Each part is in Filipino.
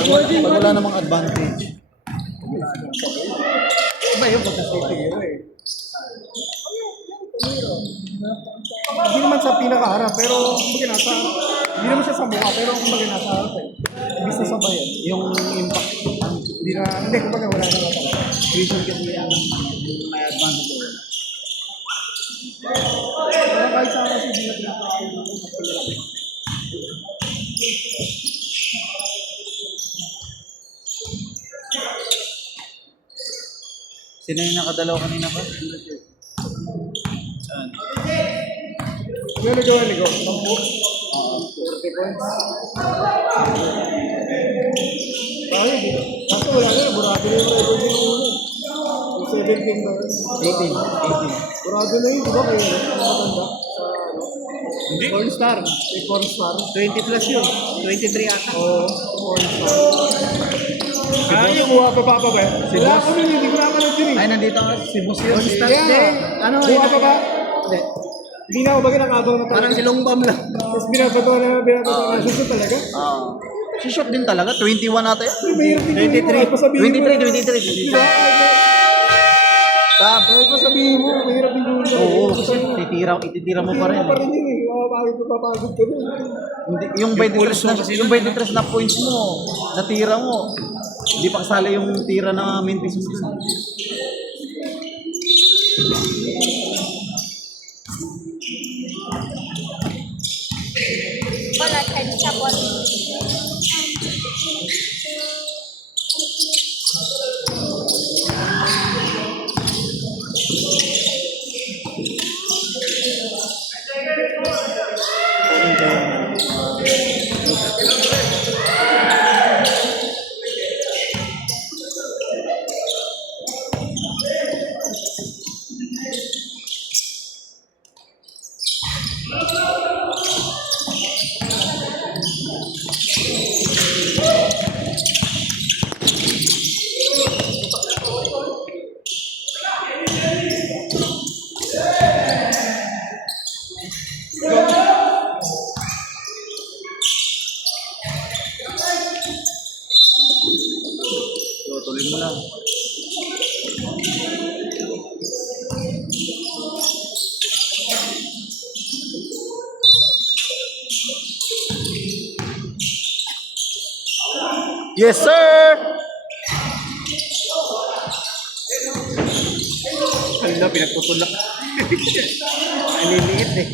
Pag wala namang advantage. Iba yung pagkasipig eh. Hindi naman sa pinakaharap, pero kumbaga nasa, hindi naman siya sa mukha, pero kumbaga nasa harap eh. Ibig sa sabayan. Yung impact, Hindi, kumbaga wala na nga talaga. reason kasi yan, may advantage ko. Pero kahit sa kasi hindi na pinakaharap dito, mas pinalaki. Sino yung nakadalaw kanina ba? Saan? Ligo. 40 points. Ay, kaso wala na, burado na yung record yung uno. 17 ba? 18. Burado na yun, di ba kayo? Matanda sa ano? Hindi. Pornstar. May pornstar. 20 plus yun. 23 ata. Oo, pornstar. Yung buha pa ba? Wala ko nun, hindi ko nakanood yun eh. Ay, nandito nga si Boss yun. Ano, buha pa ba? Hindi. Hindi na ako bagay nakabang na Parang talaga. silong bam lang. Tapos binabato na. Suso talaga. Si shot din talaga. 21 ata yun. Mahirap din yun. Kahit pa sabihin mo. 23. Diba? Tab. Kahit pa sabihin mo, mahirap din yun. Oo, kasi ititira mo pa rin. Pa rin yun eh. Mapapagod ka rin. Hindi, yung 23 na points mo, natira mo. Hindi pa kasali yung tira na mintis mo. Wala tayo sa bot. So, tuloy mo lang. Yes, sir! Hala, pinagtutulak. Ang liliit eh.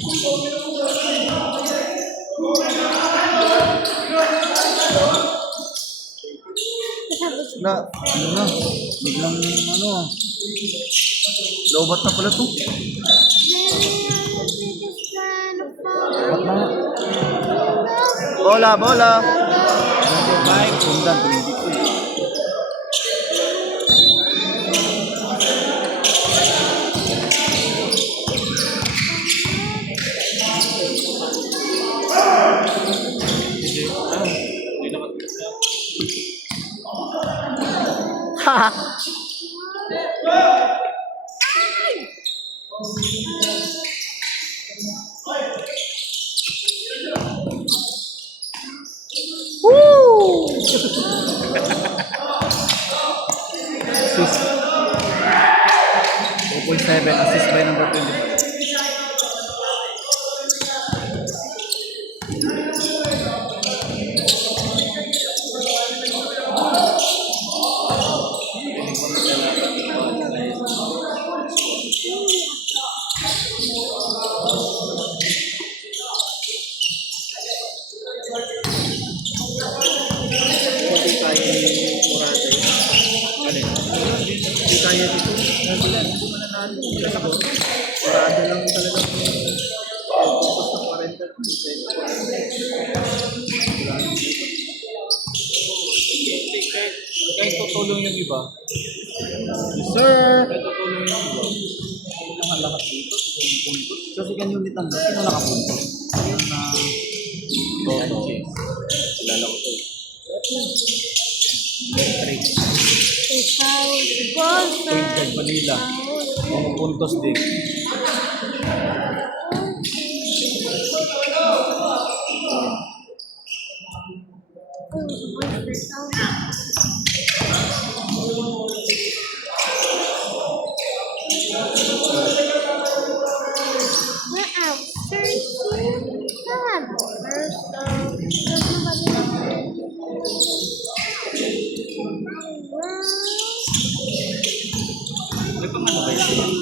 Biglang lobat na pala to. Ba't na? Bola. 25, sundan 22. Assist. 2.7 assist by number 25. Hindi tayo murado eh. Hindi tayo dito. Hindi mananalo. Murado lang talaga. Basta 40. Kahit tutulong yung iba. Sir! Kahit tutulong yung iba. Hindi naman lahat dito. So, second unit lang ba? Sino nakapunto? Yung na... Toto. Kilala ko to. Ikaw, golfer. Point Manila. Mga puntos din. Install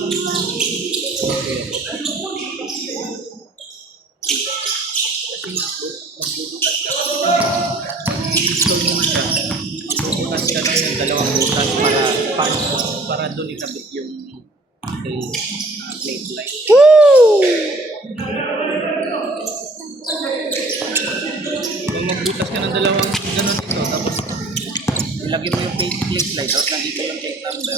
mo na siya. Bukas ka lang yung dalawang butas para doon ikabit yung plate light. Kung magbutas ka ng dalawang ganun dito, tapos ilagay mo yung plate light, tapos nandito yung plate number.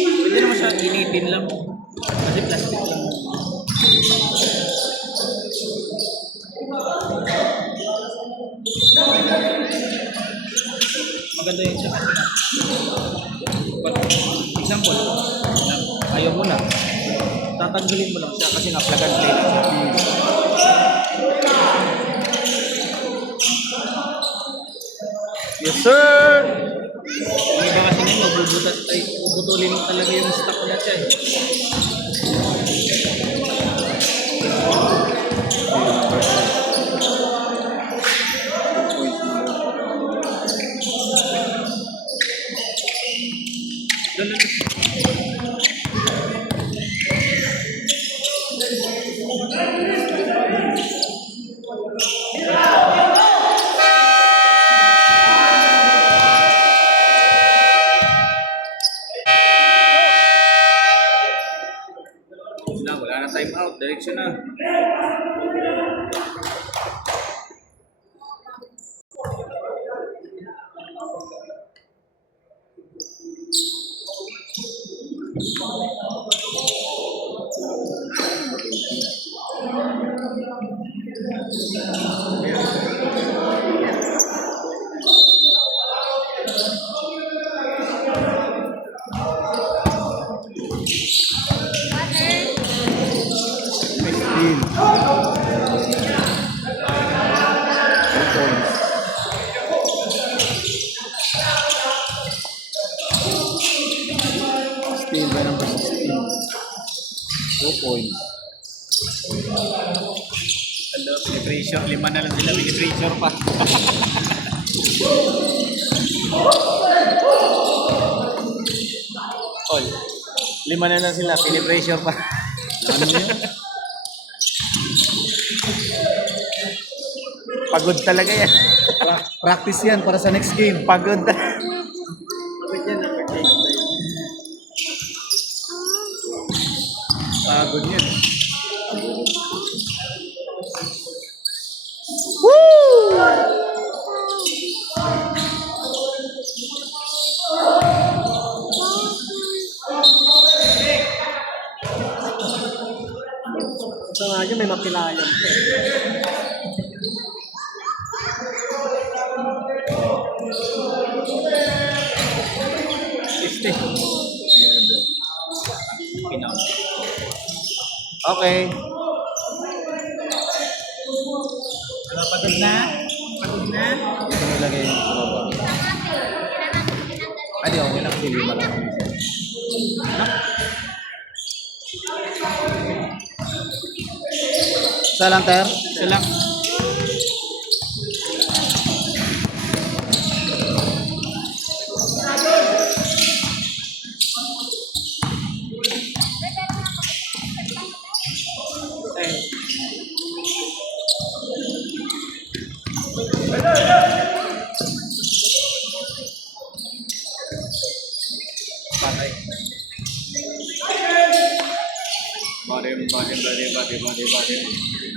Pwede naman siya initin lang. Kasi plastic lang. Maganda yun siya. But, example, ayaw mo na. Tatanggalin mo lang siya kasi na-plug and play lang siya. Yes, sir! Yung iba kasi ngayon, bubutulin mo talaga yung stock niya siya eh. Wala na time out, direksyon na. Steel by number 16. 2 points. Hello, pinipressure. 5 na lang sila, pinipressure pa. All. 5 na lang sila, pinipressure pa. Ano yun? Pagod talaga yan. Practice yan para sa next game. Pagod talaga. Pagod yan, Pagod yan. Sa nga yun, may mapilayan. Okay. Ano, pagod na? Pagod na? Ito nilagay yung sa baba. Ay, di ako. May nakasili ba lang. Isa lang, Ter? Isa lang. Patay.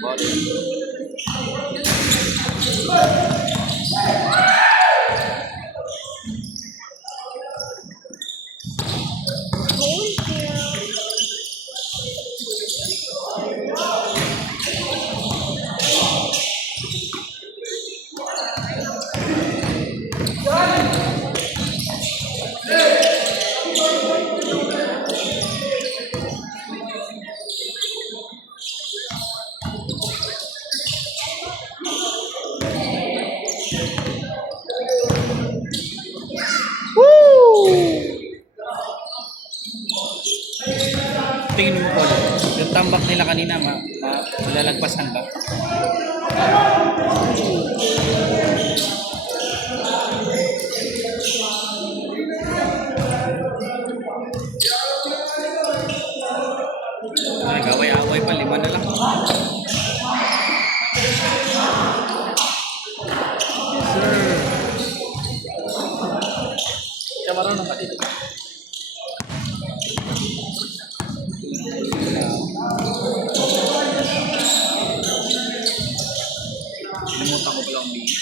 Body. Tingin mo po, yung tambak nila kanina, malalagpasan ba? araw na pati. Kalimutan ko pala ang bigay.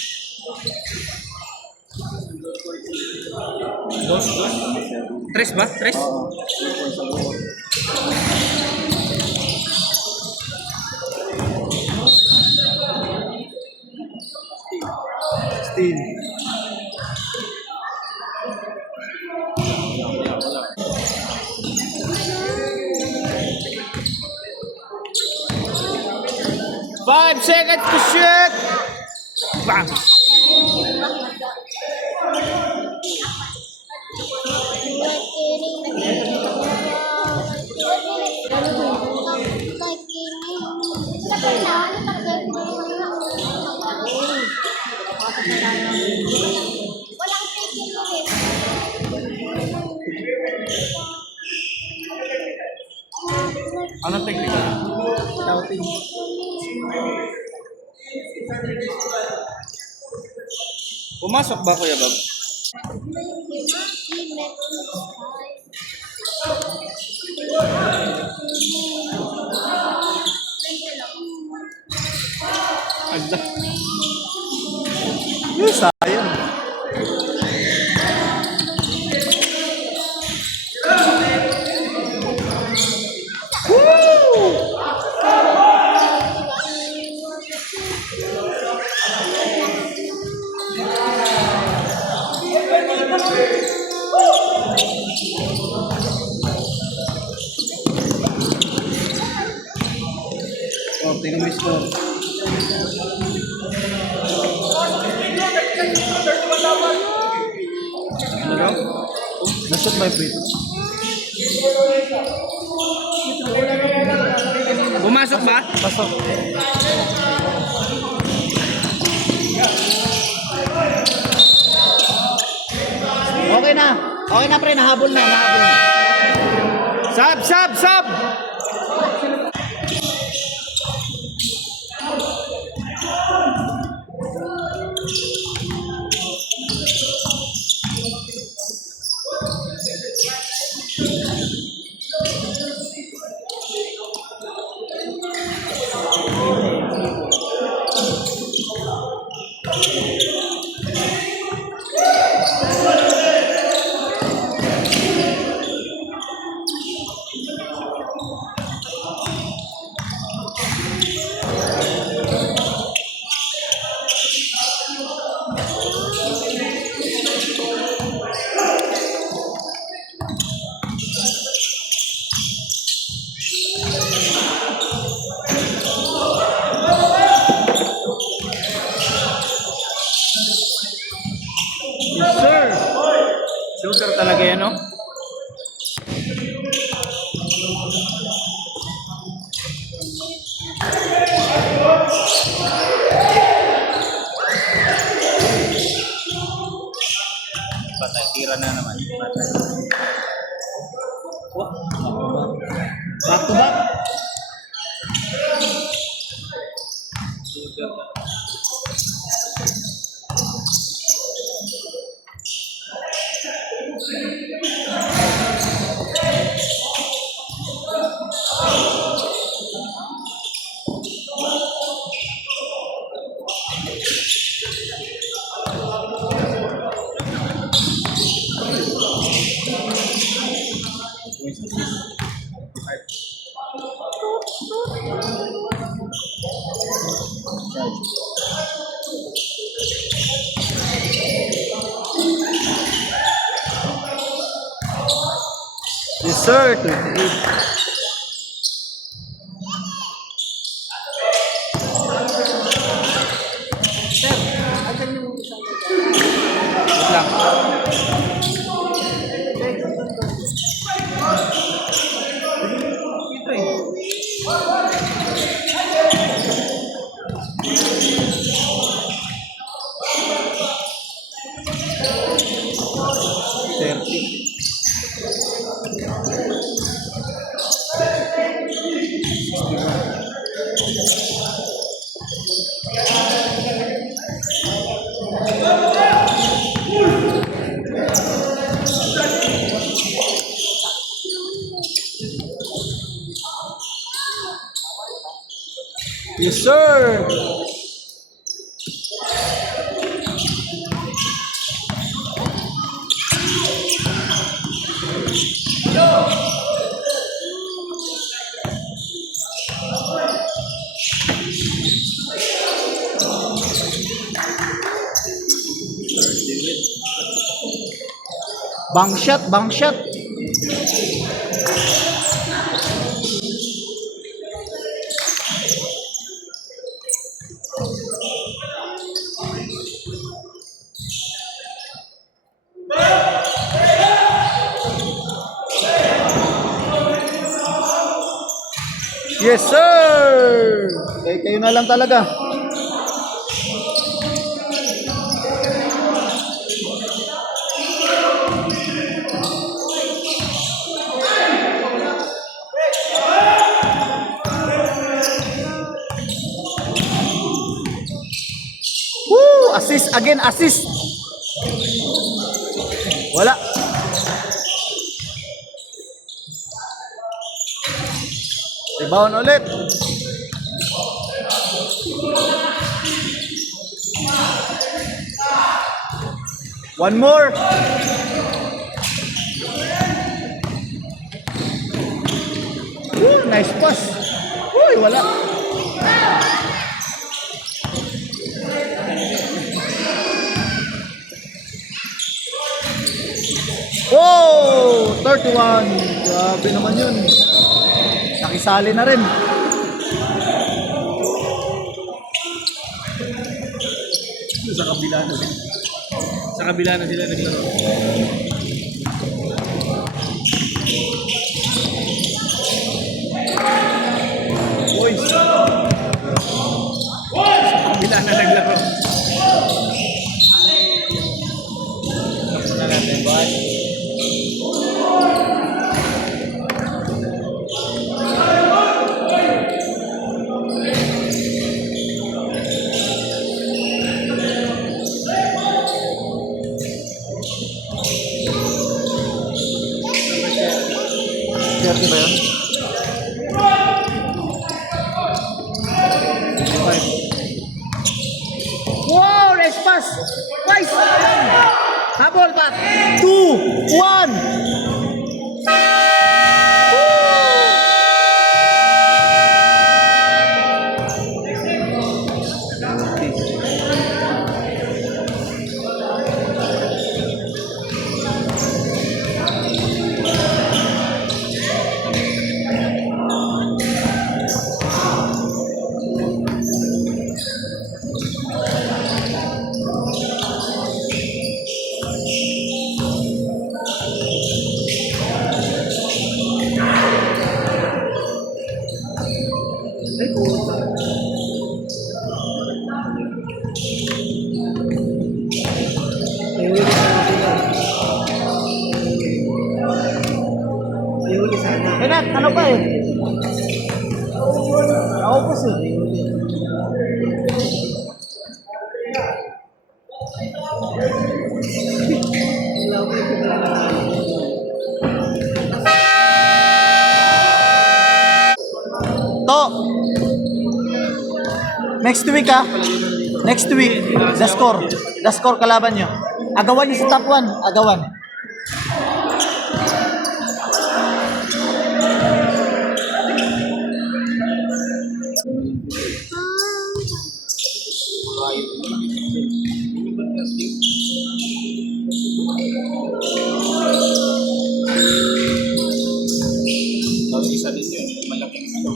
Dos? Tres ba? Tres? Oo. Steam. Five seconds to shoot! Bang! Walang taking ulit. Anong technique? Shouting. Pumasok ba, Kuya Bob? Agda. Sayang. Oh, tingnan mo yung score. Ano daw? Nashoot ba yung free throw? Pumasok ba? Pasok. Okay na. Okay na pre, nahabol na, nahabol na. Sab! Sab! Sab! Yes, sir! Shooter talaga yan, no? Patay, tira na naman. Patay. Back to back. Shooter. Yes, sir. 28. Lang. sir! Bang shot, bang shot. Yes, sir! Kayo na lang talaga. Woo! Assist again, assist. Wala. Rebound ulit. One more. Woo, nice pass. Uy, wala. Oh, 31. Grabe naman yun. Nakisali na rin. Sa kabila na sila. Sa kabila na sila naglaro. Boys! Sa kabila na naglaro. Tapos na natin, boy. Dirty ba yun? Wow, nice pass. Nice. Habol back. 2, 1. Pinat, ano ba eh? Naubos eh. To. Next week ah. Next week, the score. The score kalaban nyo. Agawan nyo sa top 1. Agawan. Tapos isa din yun, malaking ano.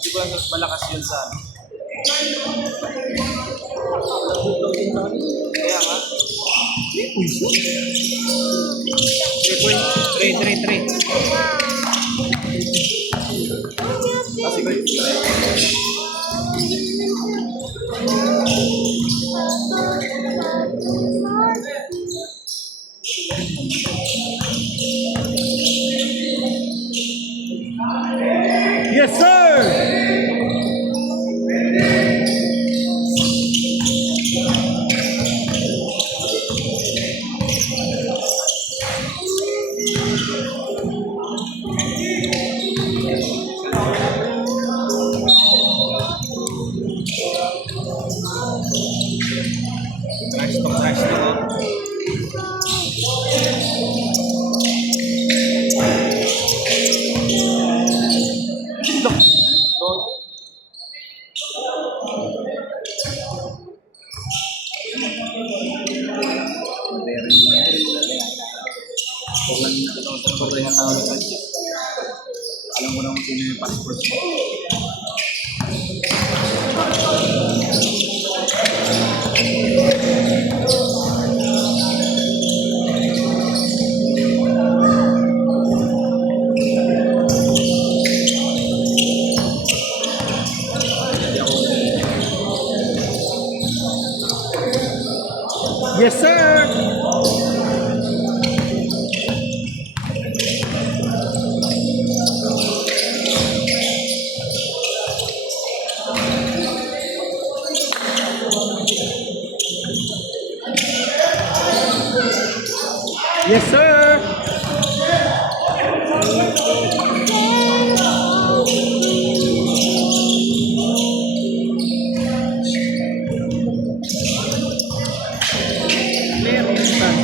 Di ba malakas yun sa ano? Kaya nga. 3. Kasi ko Yes, sir! Sanchez. Alam ko naman sino yung passport mo. Yes, sir! Yes, sir! Clear yung stand.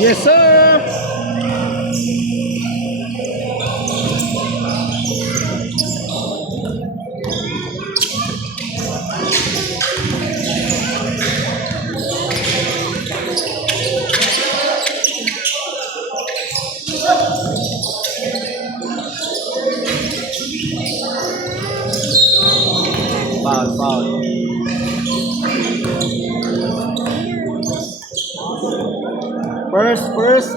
Yes, sir! Foul, foul. First.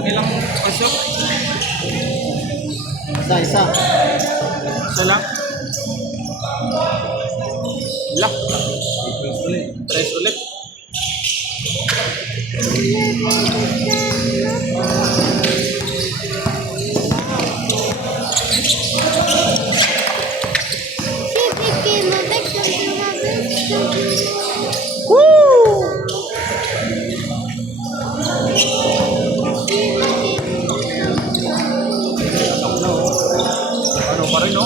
Ilang pasok? Isa. Isa lang? Lock. Tres ulit. Ano pa rin, no?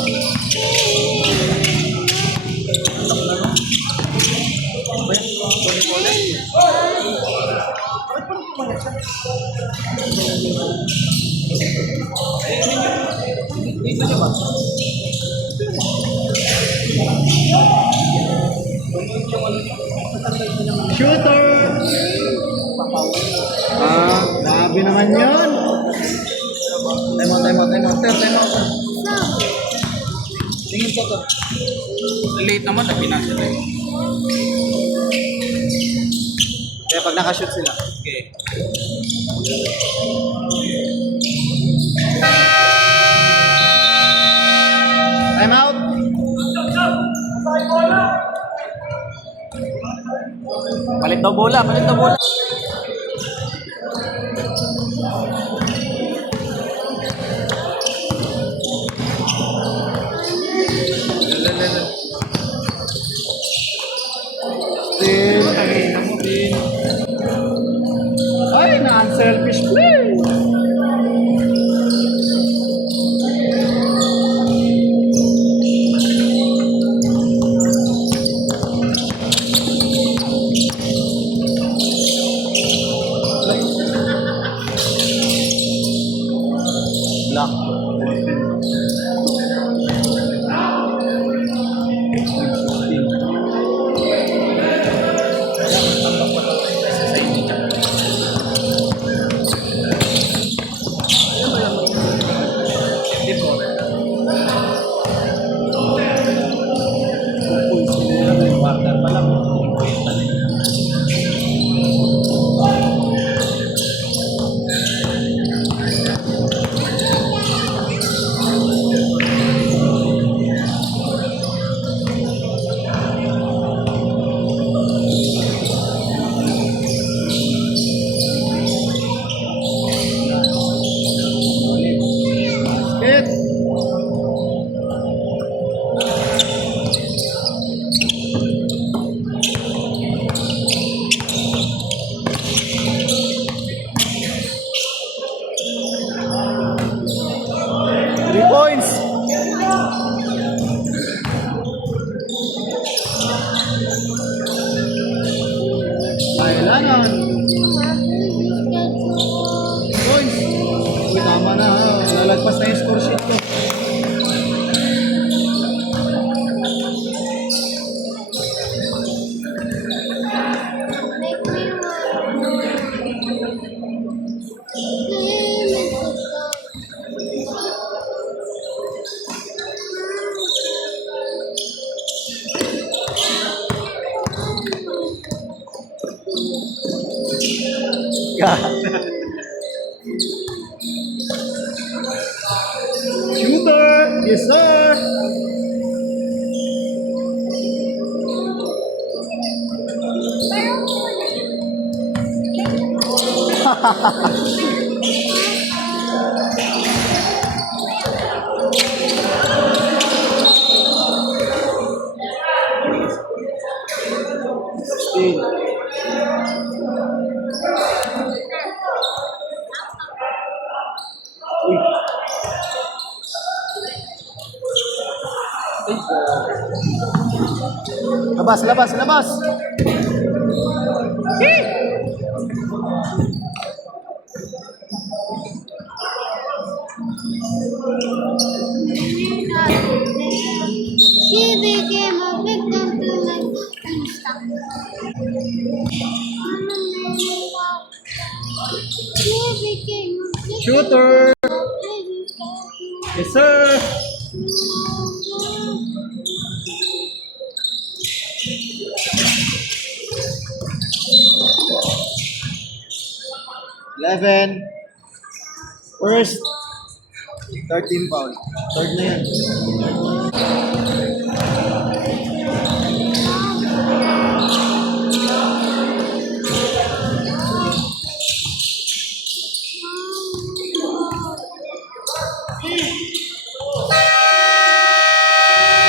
Dito niya ba? Shooter! Grabe naman yun! Time out. Tingin ko to. Late naman, napinasa na yun. Kaya pag nakashoot sila. Okay. Time out! Palit daw bola. Still, ay, na-unselfish play! Block. Tama na, lalagpas na yung score sheet ko. Make me God. Shooter! Yes, sir! Labas, labas, labas! She became a victim to my stuff. She became a victim Shooter! to my Yes, sir! Eleven. First. 13 foul. Third na yan.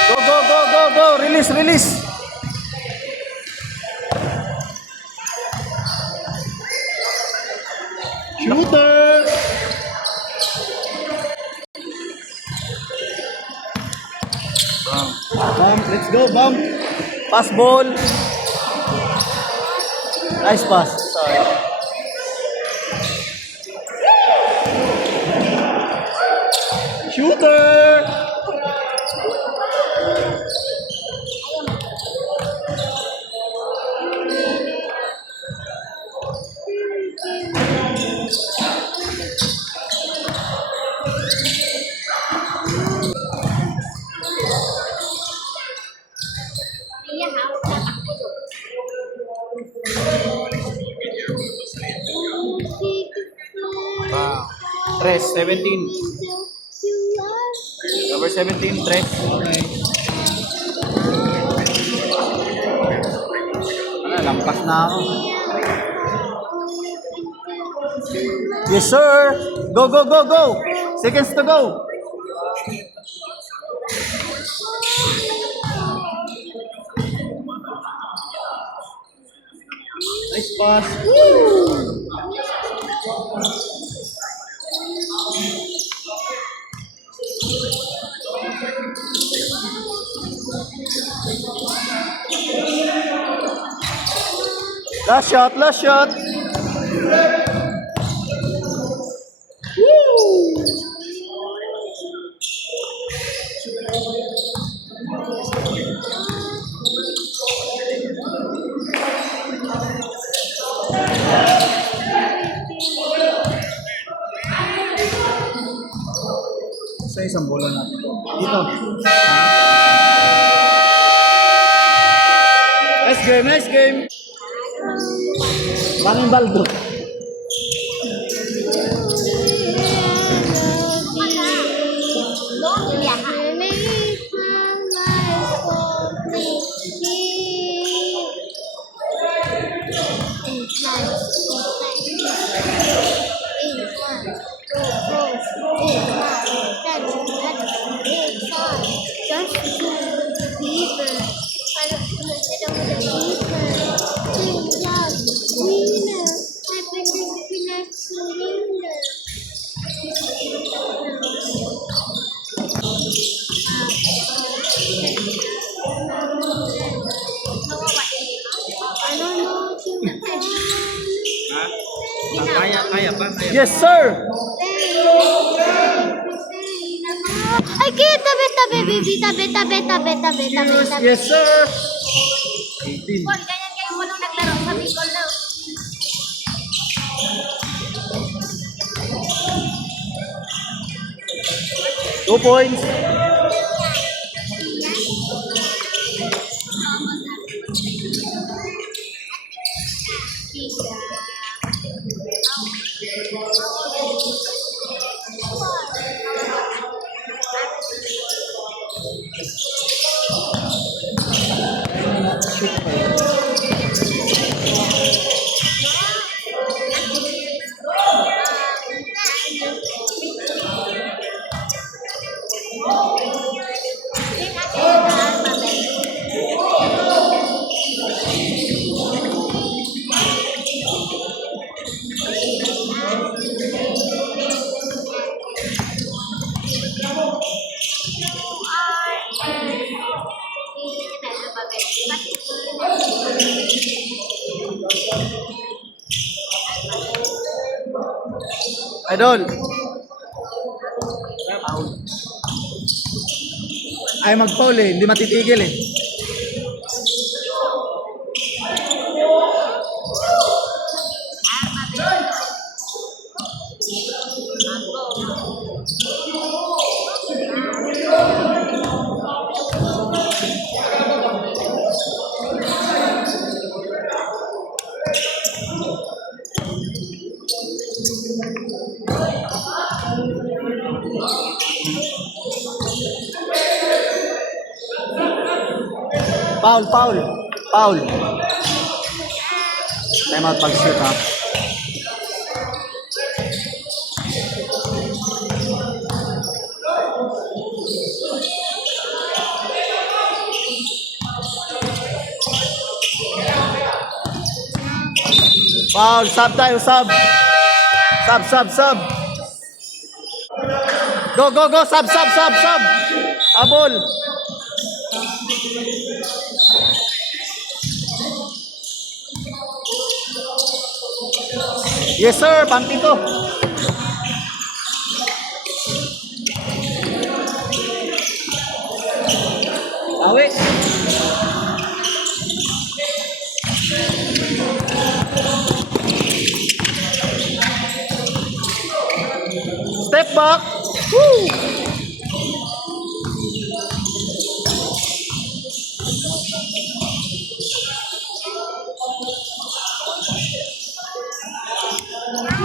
Go, go, go, go, go! Release, release! Shooter! Bump, let's go, bump. Pass ball. Nice pass. Sorry. Shooter! Tres, 17. Number 17, Tres. Lampas na ako. Yes, sir. Go, go, go, go. Seconds to go. Nice pass. Last shot, last shot. Sa isang bola natin. Dito. Nice game, nice game. Maraming baldo. Kaya pa, kaya. Yes, sir. Ay, kaya tabi, tabi, baby, tabi, tabi, tabi, tabi, tabi, tabi. Yes, sir. 18. Paul, ganyan kayo mo nung naglaro sa Bicol na. Two points. Idol. Ay mag-foul eh, hindi matitigil eh. Foul, foul, foul. Time out pag-shoot ha. Foul, sub tayo, sub. Sub, sub, sub. Go, go, go, sub, sub, sub, sub. Abol. Yes sir, pangpito. Awi. Step back. Woo.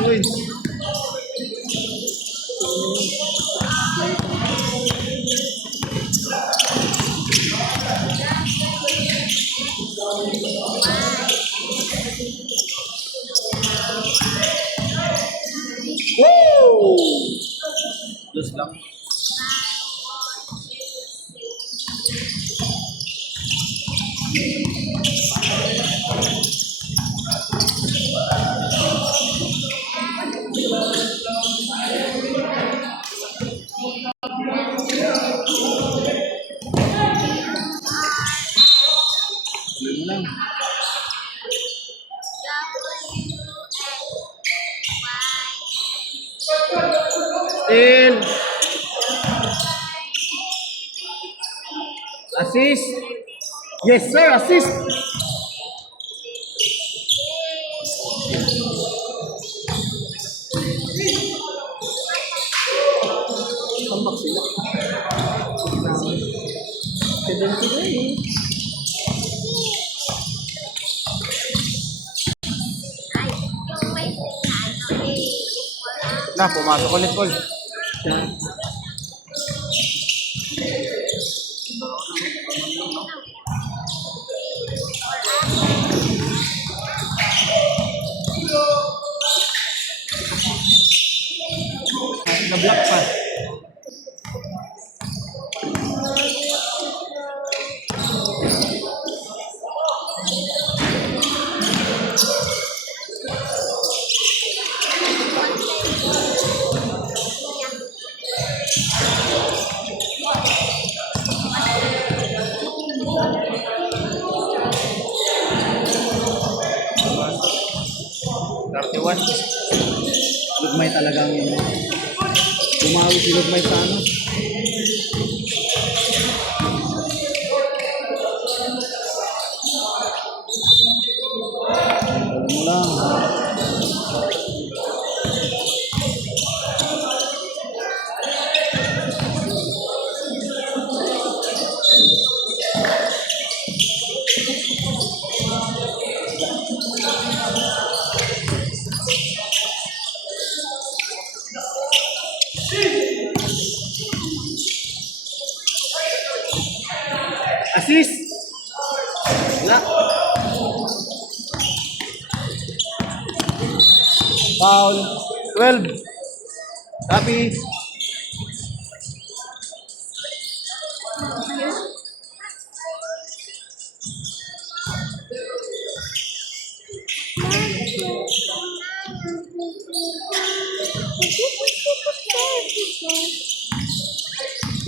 Uy. Woo! Plus lang. Tuloy mo lang. Still. Assist. Yes sir, assist. Tambak sila. Na, pumasok ulit, Paul. Na-block pa. Lugmay talagang yun. Bumawi si Lugmay sa ano. Alam mo lang. Assist! Wala. Foul. 12. Copy.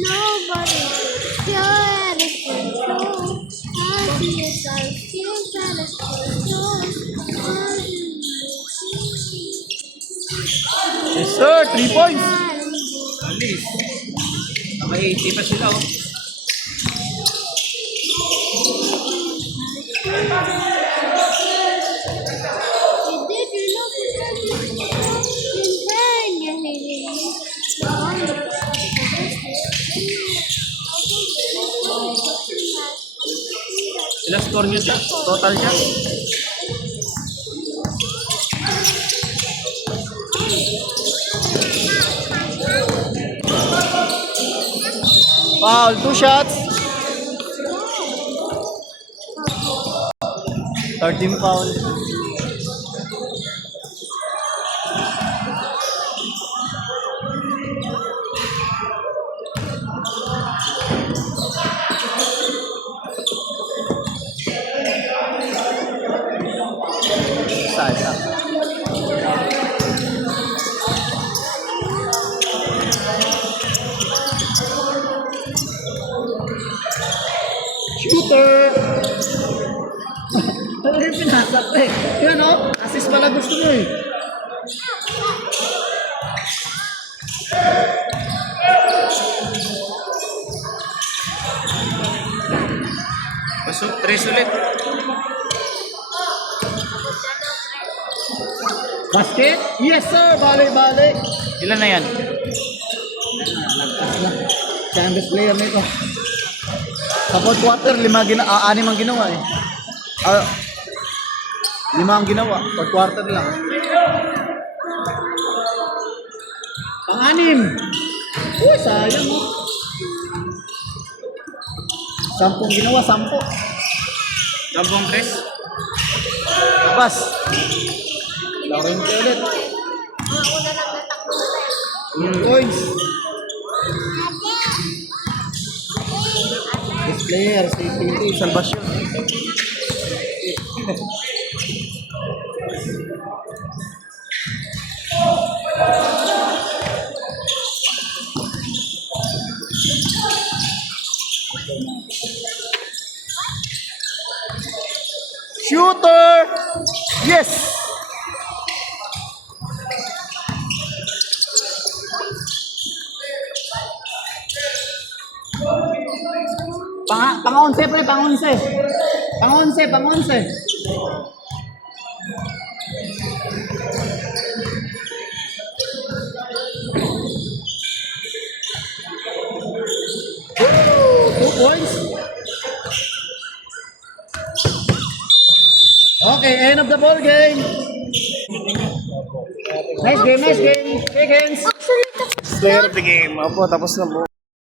Nobody pure as control. I see yourself, you better control. Yes, sir. 3 points. Alis. Naka-80 pa sila oh. Ilang score nyo siya? Total niya? Foul. 2 shots. 13 foul. Isa. Shooter! Ano yung pinasak eh? Yan o, assist pala gusto mo eh. Pasok, 3 ulit. Basket? Yes sir! Bale. Ilan na yan? Canvas player na ito. Sa fourth quarter, 6 ang ginawa eh. 5 ang ginawa. Fourth quarter lang. Pang-anim! Uy, sayang mo. 10 ginawa, 10. Lambong tres. Labas. Lawin ka ulit. Ako na lang natakbo na tayo. Points. Best player, safety. Salvation. Shooter! Yes! Pang-11 pre, pang-11. Pang-11. Woo! 2 points. Okay, end of the ball game. Nice game. Shake hands. Actually, Player of the game. Opo, tapos na po.